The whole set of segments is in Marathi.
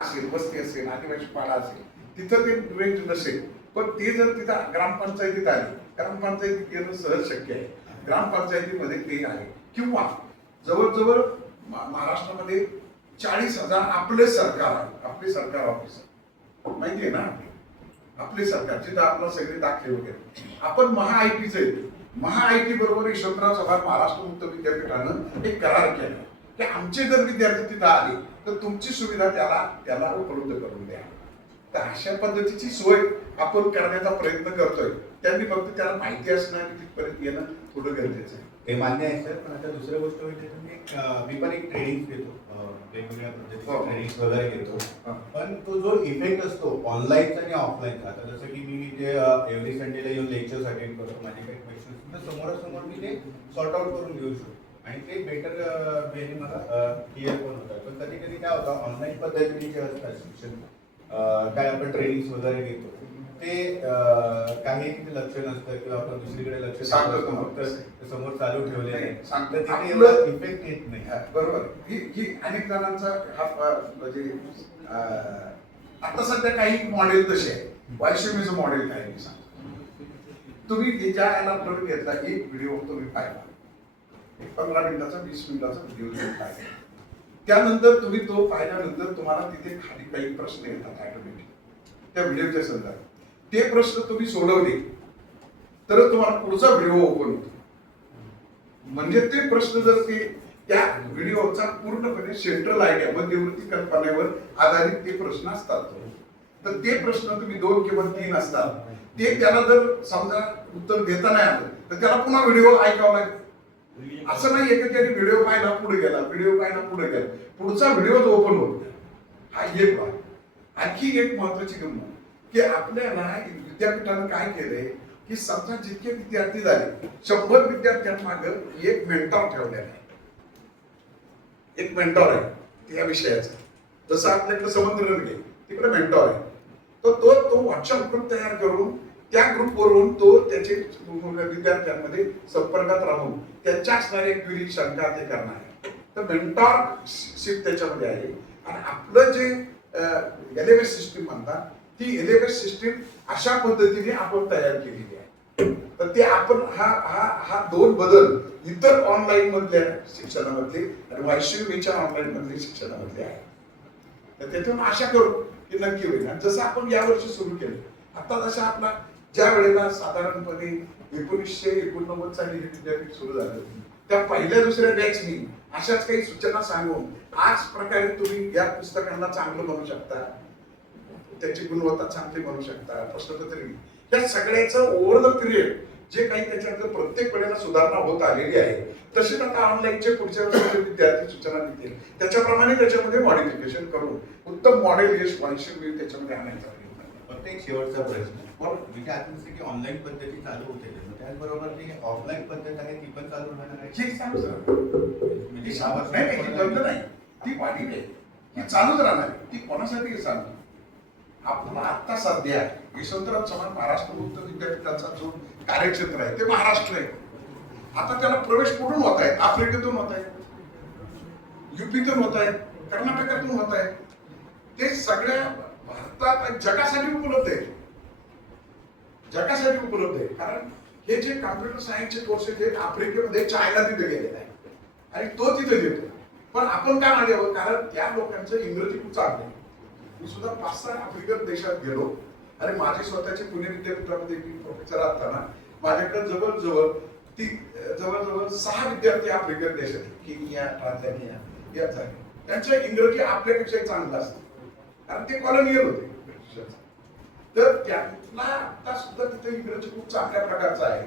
असेल, वस्ती असेल, आदिवासी पाडा असेल, तिथं ते रेंज नसेल. पण ते जर तिथं ग्रामपंचायतीत आले, ग्रामपंचायतीत येणं सहज शक्य आहे. ग्रामपंचायतीमध्ये ते आहे. किंवा जवळजवळ महाराष्ट्रामध्ये 40,000 आपले सरकार आहे, आपले सरकार ऑफिसर माहितीये ना, आपले सरकार जिथं आपलं सगळे दाखले वगैरे. आपण महाआयटीच आहे. महाआयटी बरोबर यशवंतराव चव्हाण महाराष्ट्र मुक्त विद्यापीठानं एक करार केला की आमचे जर विद्यार्थी तिथं आले तर तुमची सुविधा त्याला उपलब्ध करून द्या. तर अशा पद्धतीची सोय आपण करण्याचा प्रयत्न करतोय. त्यांनी फक्त त्याला माहिती असणं आणि तिथपर्यंत येणं थोडं गरजेचं आहे. ते मान्य आहे सर, पण आता दुसरी गोष्ट म्हणजे तुम्ही मी पण एक ट्रेनिंग घेतो, वेगवेगळ्या पद्धतीचे ट्रेनिंग वगैरे घेतो. पण तो जो इफेक्ट असतो ऑनलाईनचा आणि ऑफलाईनचा, आता जसं की मी जे एव्हरी संडेला येऊन लेक्चर्स अटेंड करतो, माझे काही क्वेश्चन्स तर समोरासमोर मी ते सॉर्ट आउट करून घेऊ शकतो आणि ते बेटर वेने मला क्लिअर पण होतं. पण कधी कधी काय होतं, ऑनलाईन पद्धतीने जे असतात शिक्षण, काय आपण ट्रेनिंग्स वगैरे घेतो ते काही तिथे लक्ष नसतं किंवा आपण दुसरीकडे लक्ष फक्त समोर चालू ठेवले सांगतो तिथे एवढं इफेक्ट येत नाही. बरोबर. ही अनेक जणांचा हा म्हणजे आता सध्या काही मॉडेल तसे आहे. वैष्णवीचं मॉडेल काय मी सांगतो. तुम्ही ज्या याला प्रयोग घेतला, एक व्हिडिओ तुम्ही पाहिला, 15 मिनिटाचा 20 मिनिटाचा व्हिडिओ तुम्ही पाहिला, त्यानंतर तुम्ही तो पाहिल्यानंतर तुम्हाला तिथे खाली काही प्रश्न येतात ऑटोमॅटिक त्या व्हिडिओच्या संदर्भात. ते प्रश्न तुम्ही सोडवले तर तुम्हाला पुढचा व्हिडिओ ओपन होतो. म्हणजे ते प्रश्न जर ते त्या व्हिडिओचा पूर्णपणे सेंट्रल आयडिया मध्यवर्ती कल्पनेवर आधारित ते प्रश्न असतात, तर ते प्रश्न तुम्ही 2 किंवा 3 असतात, ते त्याला जर समजा उत्तर देता नाही आलं तर त्याला पुन्हा व्हिडिओ ऐकावा लागेल. असं नाहीये की त्याने व्हिडिओ पाहिला पुढे गेला, व्हिडिओ पाहिला पुढे गेला, पुढचा व्हिडिओ ओपन होतो. हा एक भाग. आणखी एक महत्वाची गंमत की आपल्याला विद्यापीठानं काय केलंय की समजा जितके विद्यार्थी झाले 100 विद्यार्थ्यांमागे एक मेंटॉर ठेवलेला आहे. एक मेंटॉर आहे त्या विषयाचा. जसं आपल्याकडे समुद्र रणगे तिकडे मेंटॉर आहे. तो व्हॉट्सअप ग्रुप तयार करून त्या ग्रुपवरून तो त्याचे विद्यार्थ्यांमध्ये संपर्कात राहून त्यांच्या असणारे क्वेरी शंका ते करणार आहे. तर मेंटॉरशिप त्याच्यामध्ये आहे. आणि आपलं जे एलएमएस सिस्टीम म्हणतात, ती एलएमएस सिस्टीम अशा पद्धतीने आपण तयार केलेली आहे. तर ते आपण हा 2 बदल इतर ऑनलाईन मधल्या शिक्षणामधले आणि वैश्विकच्या ऑनलाईन मधल्या शिक्षणामधले आहे. तर त्यातून आशा करू की नक्की होईल. आणि जसं आपण यावर्षी सुरू केलं, आता जसं आपला ज्या वेळेला साधारणपणे 1989 साली हे विद्यापीठ सुरू झालं, त्या पहिल्या दुसऱ्या बॅचनी अशाच काही सूचना सांगून आज प्रकारे तुम्ही या पुस्तकांना चांगलं बनवू शकता, त्याची गुणवत्ता चांगली बनवू शकता, प्रश्नपत्रे, त्या सगळ्याचं ओव्हर द पिरियड जे काही त्याच्यात प्रत्येक वेळेला सुधारणा होत आलेली आहे. तसेच आता ऑनलाईनचे पुढच्या वर्षी विद्यार्थी सूचना देतील, त्याच्याप्रमाणे त्याच्यामध्ये मॉडिफिकेशन करून उत्तम मॉडेल यश वैश्विक त्याच्यामध्ये आणायचा. फक्त एक शेवटचा प्रश्न, म्हणजे आता की ऑनलाईन पद्धती चालू होते, त्याचबरोबर जी ऑफलाईन पद्धत आहे ती पण चालू राहणार आहे. हे चालूच राहणार नाही, ती वाढली आहे, ही चालूच राहणार आहे. ती कोणासाठी सांगतो, आपला आता सध्या यशवंतराव चव्हाण महाराष्ट्र मुक्त विद्यापीठाचा जो कार्यक्षेत्र आहे ते महाराष्ट्र आहे. आता त्याला प्रवेश कुठून होत आहे? आफ्रिकेतून होत आहे, युपीतून होत आहे, कर्नाटकातून होत आहे. ते सगळ्या भारतात जगासाठी उपलब्ध आहे, जगासाठी उपलब्ध आहे. कारण हे जे कॉम्प्युटर सायन्सचे कोर्सेस आहेत आफ्रिकेमध्ये, चायना तिथे गेलेला आहे आणि तो तिथे देतो. पण आपण काय आले आहोत, कारण त्या लोकांचं इंग्रजी खूप चांगलं आहे. मी सुद्धा 5-6 आफ्रिकन देशात गेलो आणि माझे स्वतःचे पुणे विद्यापीठामध्ये मी प्रोफेसर असताना माझ्याकडे जवळजवळ 6 विद्यार्थी आफ्रिकन देशात, केनिया, टांझानिया या झाले. त्यांचं इंग्रजी आपल्यापेक्षा चांगलं असतं कारण ते कॉलोनियल होते. तर त्यातला आता सुद्धा तिथे इंग्रजी खूप चांगल्या प्रकारचं आहे,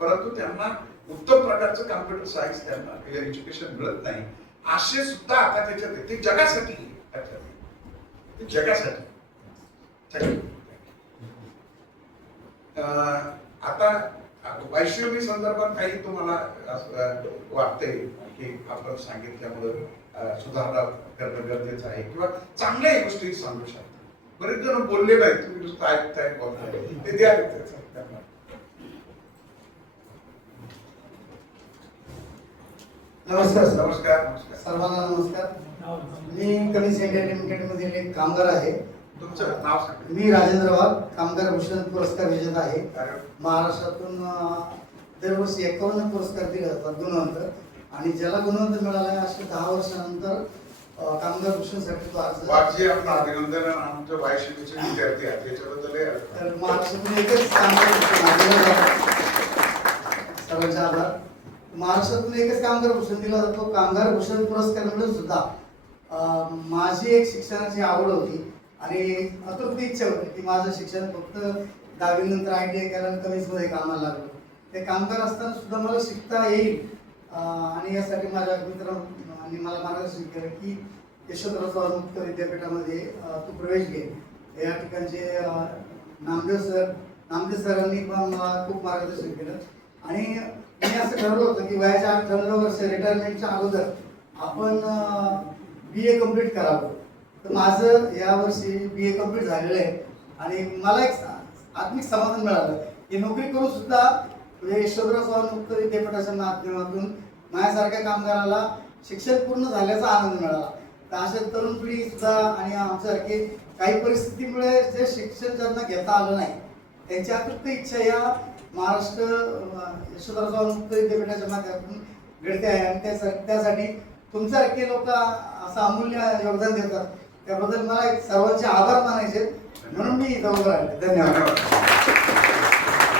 परंतु त्यांना उत्तम प्रकारचं कॉम्प्युटर सायन्स त्यांना एज्युकेशन मिळत नाही. असे सुद्धा आता त्याच्यात ते जगासाठी आता वैश्विक संदर्भात काही तुम्हाला वाटतंय की आपण सांगितल्यामुळे सुधारणा करणं गरजेचं आहे किंवा चांगल्याही गोष्टी सांगू शकता. बरेच जण बोलले नाही, तुम्ही नुसतं ऐकताय बोलताय, ते द्या. नमस्कार. नमस्कार. सर्वांना नमस्कार. मी कनिष्ठ इंडिया लिमिटेडमधील एक कामगार आहे. तुमचं नाव सांगा. मी राजेंद्र वाघ, कामगार भूषण पुरस्कार विजेता आहे. अरे, महाराष्ट्रातून दरवर्षी 51 पुरस्कार दिले जातात गुणवंत, आणि ज्याला गुणवंत मिळाला आहे असे 10 वर्षानंतर कामगार भूषणसाठी तो अर्ज. वाघजी आपलं अभिनंदन. आमच्या वायशिपीचे विद्यार्थी आहेत त्याच्याबद्दल हे आहे. तर महाराष्ट्रातून एकच कामगार भूषण दिलं जातं. सर्वांचे आभार. महाराष्ट्रातून एकच कामगार भूषण दिला जातो. कामगार भूषण पुरस्कार मिळून सुद्धा माझी एक शिक्षणाची आवड होती आणि अतूट इच्छा होती की माझं शिक्षण फक्त 10वी नंतर ITI केलं आणि कमिशनमध्ये कामाला लागलो. ते कामगार असताना सुद्धा मला शिकता येईल आणि यासाठी माझ्या मित्रांनी मला मार्गदर्शन केलं की यशवंतराव चव्हाण मुक्त विद्यापीठामध्ये तू प्रवेश घे. या ठिकाणचे नामदेव सरांनी पण मला खूप मार्गदर्शन केलं आणि मी असं ठरवलं होतं की वयाच्या 58 वर्ष रिटायरमेंटच्या अगोदर आपण BA कम्प्लीट करावं. तर माझं यावर्षी BA कम्प्लीट झालेलं आहे आणि मला एक आत्मिक समाधान मिळालं की नोकरी करून सुद्धा यशवंतराव चव्हाण मुक्त विद्यापीठाच्या माध्यमातून माझ्यासारख्या कामगाराला शिक्षण पूर्ण झाल्याचा आनंद मिळाला. तर अशा तरुण पिढी सुद्धा आणि आमच्यासारखे काही परिस्थितीमुळे जे शिक्षण ज्यांना घेता आलं नाही त्यांची अतूट इच्छा या महाराष्ट्र यशवंतराव चव्हाण मुक्त विद्यापीठाच्या माध्यमातून घडते आहे आणि त्यासाठी तुमच्यासारखे लोक असं अमूल्य योगदान देतात. त्याबद्दल मला एक सर्वांचे आभार मानायचे, म्हणून मी इथं उभं राहिले. धन्यवाद.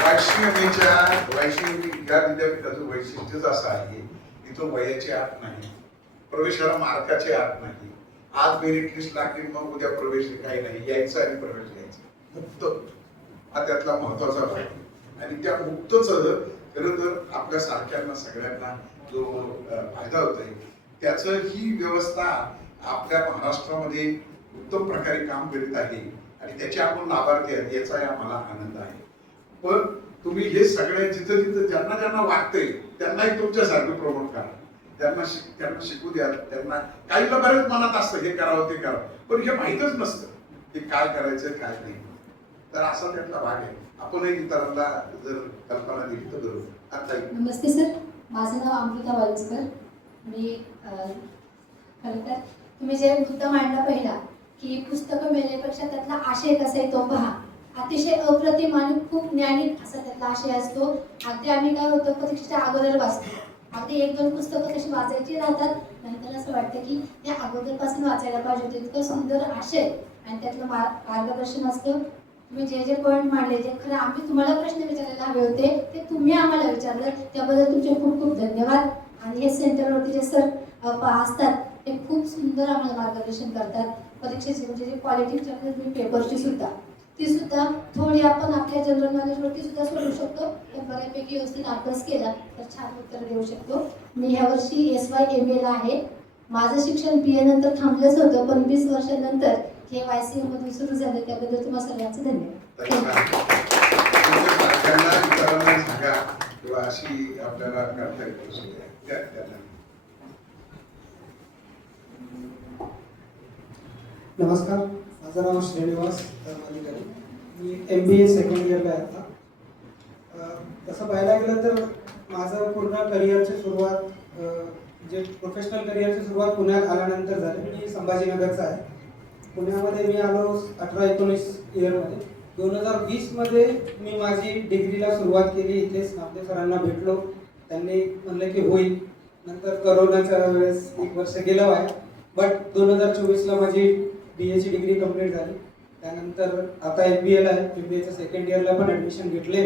वैष्णवी या विद्यापीठाचं वैशिष्ट्यच असं आहे की तो वयाची अट नाही, प्रवेशाला मार्काची अट नाही. आज मेरिट लिस्ट लागली मग उद्या प्रवेश काही नाही, यायचं आणि प्रवेश घ्यायचा मुक्त, हा त्यातला महत्वाचा भाग आहे. आणि त्या मुक्तच खरं तर आपल्या सारख्यांना सगळ्यांना जो फायदा होतोय त्याचं ही व्यवस्था आपल्या महाराष्ट्रामध्ये उत्तम प्रकारे काम करीत आहे आणि त्याचे आपण लाभार्थी आहेत याचाही आम्हाला आनंद आहे. पण तुम्ही हे सगळे जिथं जिथं ज्यांना ज्यांना वाटतंय त्यांनाही तुमच्यासारखं प्रमोट करा. त्यांना शिकू द्या. त्यांना काहीला बरेच मनात असतं हे करावं ते करावं, पण हे माहीतच नसतं की काय करायचं काय नाही. तर असा त्यातला भाग आहे. आपणही इतरांना जर कल्पना दिली तर बरोबर. आता नमस्ते सर, माझं नाव अमृता वालचकर. मी खरं तर तुम्ही जे मुद्दा मांडला पहिला की पुस्तकं मिळण्यापेक्षा त्यातला आशय कसा आहे तो पहा. अतिशय अप्रतिम आणि खूप ज्ञानी असा त्यातला आशय असतो. अगदी आम्ही काय होतं परीक्षेच्या अगोदर वाचतो, अगदी 1-2 पुस्तकं कशी वाचायची राहतात, नंतर असं वाटतं की ते अगोदरपासून वाचायला पाहिजे होते. इतकं सुंदर आशय आणि त्यातलं मार्गदर्शन असतं. तुम्ही जे पॉईंट मांडले जे खरं आम्ही तुम्हाला प्रश्न विचारायला हवे होते ते तुम्ही आम्हाला विचारलं, त्याबद्दल तुमचे खूप खूप धन्यवाद. आणि हे सेंटरवरती जे सर असतात ते खूप सुंदर आम्हाला मार्गदर्शन करतात. परीक्षेची म्हणजे जे क्वालिटी पेपरची सुद्धा ती सुद्धा थोडी आपण आपल्या जनरल नॉलेजवरती सुद्धा सोडू शकतो. पण बऱ्यापैकी व्यवस्थित अभ्यास केला तर छान उत्तर देऊ शकतो. मी ह्या वर्षी SY MA ला आहे. माझं शिक्षण BA नंतर थांबलंच होतं, पण 20 वर्षानंतर हे YCM मधून सुरू झालं. त्याबद्दल तुम्हाला सगळ्यांचं धन्यवाद. सांगा किंवा अशी आपल्याला करता येईल. नमस्कार, माझं नाव श्रीनिवास मालिकारी. मी MBA सेकंड इयरला आहे आता. तसं पाहायला गेलं तर माझं पूर्ण करिअरची सुरुवात जे प्रोफेशनल करिअरची सुरुवात पुण्यात आल्यानंतर झाली. मी संभाजीनगरचा आहे. पुण्यामध्ये मी आलो 18-19 इयरमध्ये. 2020मध्ये मी माझी डिग्रीला सुरुवात केली. इथेच नामदेव सरांना भेटलो. त्यांनी म्हणलं की होईल. नंतर करोनाच्या वेळेस 1 वर्ष गेलं आहे, बट 2024ला माझी BAची डिग्री कंप्लीट झाली. त्यानंतर आता MBAला आहे. MBAच्या सेकंड इयरला पण ॲडमिशन घेतले.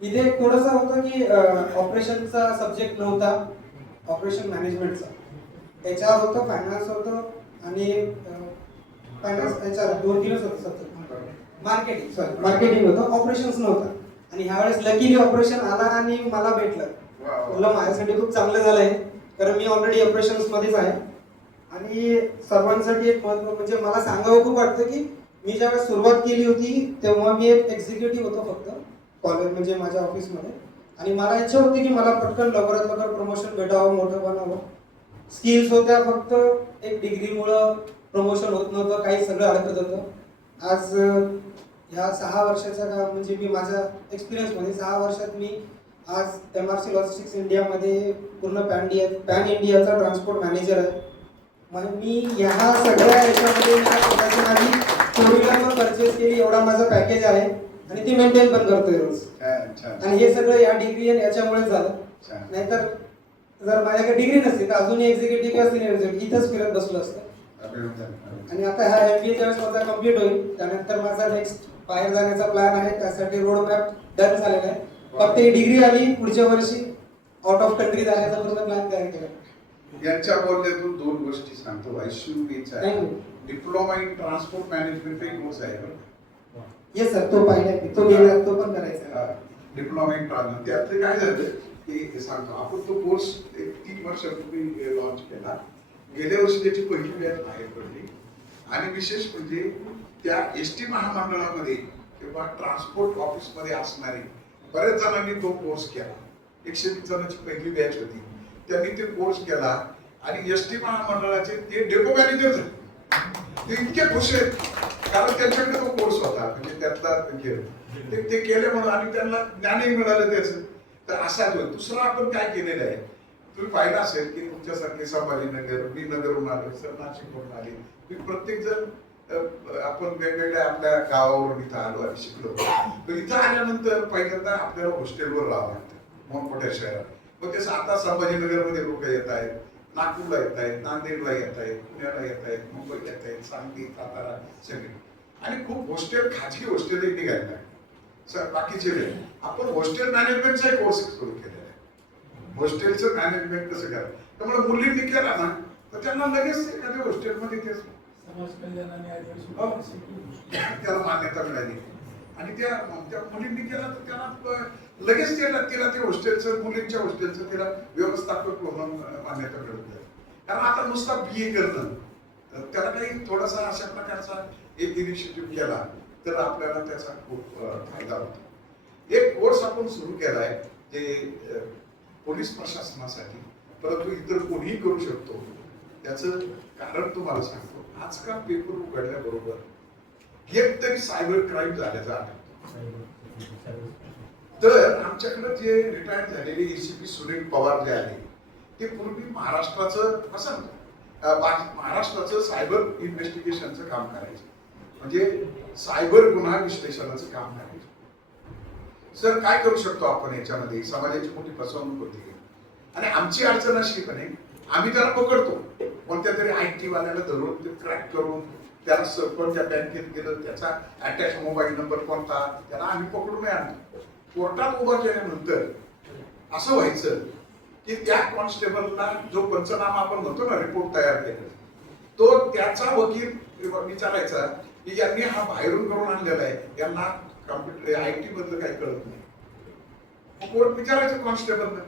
इथे थोडंसं होतं की ऑपरेशनचा सब्जेक्ट नव्हता, ऑपरेशन मॅनेजमेंटचा. HR होतं, फायनान्स होतं आणि फायनान्स HR 2-3च होतं सब्जेक्ट. मार्केटिंग होतं, ऑपरेशन्स नव्हतं. आणि ह्यावेळेस लकीली ऑपरेशन आला आणि मला भेटलं. मला माझ्यासाठी खूप चांगलं झालं आहे, कारण मी ऑलरेडी ऑपरेशन्समध्येच आहे. आणि सर्वांसाठी एक महत्त्व म्हणजे मला सांगावं खूप वाटतं की मी ज्यावेळेस सुरुवात केली होती तेव्हा मी एक एक्झिक्युटिव्ह होतो फक्त कॉलेज म्हणजे माझ्या ऑफिसमध्ये. आणि मला इच्छा होती की मला पटकन लवकरात लवकर प्रमोशन भेटावं, मोठं बनावं. स्किल्स होत्या, फक्त एक डिग्रीमुळं प्रमोशन होत नव्हतं, काही सगळं अडकत होतं. आज ह्या 6 वर्षाचा का म्हणजे मी माझ्या एक्सपिरियन्समध्ये 6 वर्षात मी आज MRC लॉजिस्टिक्स इंडियामध्ये पूर्ण पॅन इंडियाचा ट्रान्सपोर्ट मॅनेजर आहे. मग मी ह्या सगळ्या याच्यामध्ये ना स्वतःची माझी 4 व्हीलर पण परचेस केली, एवढा माझं पॅकेज आहे आणि ती मेंटेन पण करतोय रोज. छान छान आणि हे सगळं या डिग्री आणि याच्यामुळे झालं. छान. नाहीतर जर माझ्याकडे डिग्री नसती तर अजून एक्झिक्युटिव्ह किंवा सिनियर एक्झिक्युटिव्ह इथंच फिरत बसलो असतं. अभिनंदन. आणि आता हा MBA ज्यावेळेस माझा कम्प्लीट होईल त्यानंतर माझा नेक्स्ट बाहेर जाण्याचा प्लॅन आहे. त्यासाठी रोड मॅप डन झालेला आहे. फक्त ही डिग्री आली, पुढच्या वर्षी आउट ऑफ कंट्री जाण्याचा पूर्ण प्लॅन तयार केला. यांच्या बोलण्यातून 2 गोष्टी सांगतो. वैश्विकचा Thank you. Diploma in transport management एक कोर्स आहे बरं. येस सर, तो पाहिजे, तो गेला, तो पण करायचा. डिप्लोमा इन ट्रान्सपोर्ट त्यातले काय झालं की सांगतो आपण तो कोर्स 3 वर्षापूर्वी लॉन्च केला. गेल्या वर्षी त्याची पहिली बॅच बाहेर पडली आणि विशेष म्हणजे त्या एसटी महामंडळामध्ये किंवा ट्रान्सपोर्ट ऑफिस मध्ये असणारे बऱ्याच जणांनी तो कोर्स केला. 120 जणांची पहिली बॅच होती. त्यांनी ते कोर्स केला आणि एसटी महामंडळाचे ते डेपो मॅनेजर झाले. ते इतके खुश आहेत कारण त्यांच्याकडे तो कोर्स होता, म्हणजे त्यातला ते केले म्हणून आणि त्यांना ज्ञानही मिळालं त्याचं. तर असाच होईल. दुसरं आपण काय केलेलं आहे तुम्ही पाहिलं असेल की तुमच्यासारखे संभाजीनगर, मी नगरहून आलो, सर नाशिकवरून आले, मी प्रत्येक जण आपण वेगवेगळ्या आपल्या गावावरून इथं आलो आणि शिकलो. तर इथं आल्यानंतर पहिल्यांदा आपल्याला हॉस्टेलवर राहावं लागतं मोठमोठ्या शहरात. मग ते आता संभाजीनगरमध्ये लोक येत आहेत, नागपूरला येत आहेत, नांदेडला येत आहेत, पुण्याला येत आहेत, मुंबईत येत आहेत, सांगली, सातारा सगळे. आणि खूप हॉस्टेल, खाजगी हॉस्टेलही निघायला लागले. सर बाकीचे वेळ आपण हॉस्टेल मॅनेजमेंटचा कोर्स सुरू केलेला आहे. हॉस्टेलचं मॅनेजमेंट कसं करायचं. त्यामुळे मुलींनी केला ना तर त्यांना लगेच एखाद्या हॉस्टेलमध्ये ते त्याला मान्यता मिळाली आणि त्या मुलींनी केला तर त्याला लगेच तिला ते हॉस्टेलचं, मुलींच्या हॉस्टेलचं तिला व्यवस्थापक म्हणून मान्यता मिळत. कारण आता नुसता BA करणं त्याला काही थोडासा अशा प्रकारचा एक इनिशिएटिव्ह केला तर आपल्याला त्याचा खूप फायदा होतो. एक कोर्स आपण सुरू केलाय जे पोलीस प्रशासनासाठी, परंतु इतर कोणीही करू शकतो. त्याचं कारण तुम्हाला सांगतो. आजकाल पेपर उघडल्याबरोबर एक तरी सायबर क्राईम झाल्याचा आढळतो. तर आमच्याकडे जे रिटायर्ड झालेले ACP सुनील पवार जे आले ते पूर्वी महाराष्ट्राचं सायबर इन्व्हेस्टिगेशनचं काम करायचे, म्हणजे सायबर गुन्हा विश्लेषणाचं काम करायचं. सर काय करू शकतो आपण याच्यामध्ये. समाजाची मोठी फसवणूक होती आणि आमची अडचण अशी पण आहे आम्ही त्याला पकडतो कोणत्या तरी IT वाल्याला धरून ते क्रॅक करून त्याला कोणत्या बँकेत गेलं, त्याचा अटॅच मोबाईल नंबर कोणता, त्याला आम्ही पकडून आणतो. कोर्टात उभा केल्यानंतर असं व्हायचं की त्या कॉन्स्टेबलला जो पंचनामा आपण म्हणतो ना, रिपोर्ट तयार केला, तो त्याचा वकील विचारायचा की यांनी हा बाहेरून करून आणलेला आहे, यांना कम्प्युटर IT मधलं काही कळत नाही. कोर्ट विचारायचं कॉन्स्टेबलला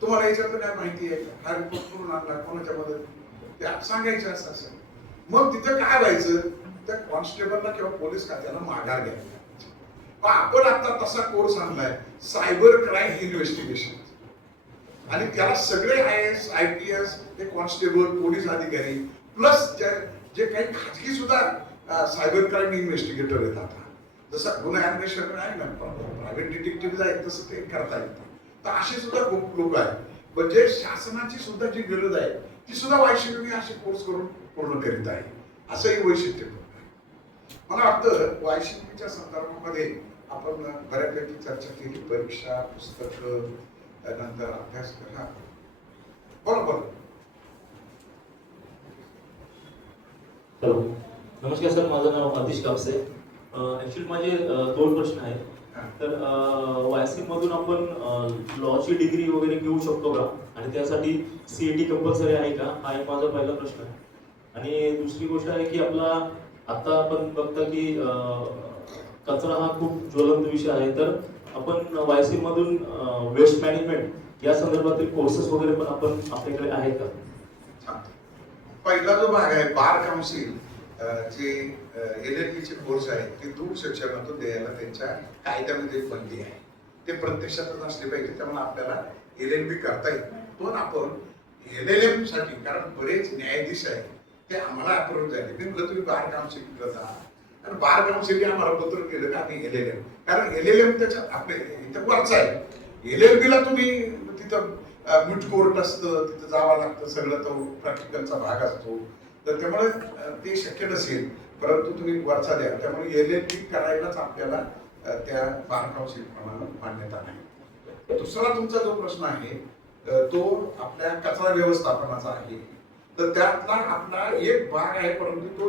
तुम्हाला याच्यातलं काय माहिती आहे, हा रिपोर्ट करून आणला कोणाच्या मदत, त्या सांगायचं असं असं. मग तिथं काय व्हायचं, त्या कॉन्स्टेबलला किंवा पोलीस खात्याला माघार घ्यायला. आपण आता तसा कोर्स आणलाय सायबर क्राईम इन्व्हेस्टिगेशन आणि त्याला सगळे IAS IPS हे कॉन्स्टेबल, पोलीस अधिकारी प्लस जे काही खाजगी सुद्धा सायबर क्राईम इन्व्हेस्टिगेटर येतात. जसं गुन्हा अन्वेषण आहे ना, प्रायव्हेट डिटेक्टिव्ह आहेत तसं ते करता येतं. तर असे सुद्धा खूप लोक आहेत. म्हणजे शासनाची सुद्धा जी गरज आहे ती सुद्धा वायशिवनी असे कोर्स करून पूर्ण करीत आहे. असंही वैशिष्ट्य मला वाटतं. वायशिवनीच्या संदर्भामध्ये आपण बऱ्यापैकी चर्चा केली. परीक्षा, पुस्तकं, त्यानंतर अभ्यास करा. बरोबर. हॅलो, नमस्कार सर, माझं नाव आतिश कापसे. ऍक्च्युली माझे 2 प्रश्न आहेत. तर YC मधून आपण लॉची डिग्री वगैरे घेऊ शकतो का, आणि त्यासाठी CET कंपल्सरी आहे का, हा एक माझा पहिला प्रश्न आहे. आणि दुसरी गोष्ट आहे की आपला आता आपण बघता की कचरा हा खूप ज्वलंत विषय आहे. तर आपण YC मधून वेस्ट मॅनेजमेंट या संदर्भातील कोर्सेस वगैरे पण आपण आपल्याकडे आहेत का? पहिला जो भाग आहे बार काउन्सिल जे LLB चे कोर्स आहेत ते दूर शिक्षणातून द्यायला त्यांच्या कायद्यामध्ये बंदी आहे. ते प्रत्यक्षातच असले पाहिजे. त्यामुळे आपल्याला LLB करता येईल. पण आपण LLM साठी, कारण बरेच न्यायाधीश आहेत ते आम्हाला अप्रूव्ह झाले. मी म्हटलं तुम्ही बार काउन्सिल जा, आणि बार काउन्सिल आम्हाला पत्र केलं का आम्ही LLM, कारण LLM त्याच्या आपल्या इथं वरचा आहे. LLB ला तुम्ही तिथं मिड कोर्ट असतं, तिथं जावं लागतं, सगळं तो प्रॅक्टिकलचा भाग असतो. तर त्यामुळे ते शक्य नसेल, परंतु तुम्ही वरचा द्या. त्यामुळे LLB करायलाच आपल्याला त्या बार काउन्सिलप्रमाणे मान्यता नाही. दुसरा तुमचा जो प्रश्न आहे तो आपल्या कचरा व्यवस्थापनाचा आहे. तर त्यातला आपला एक भाग आहे, परंतु तो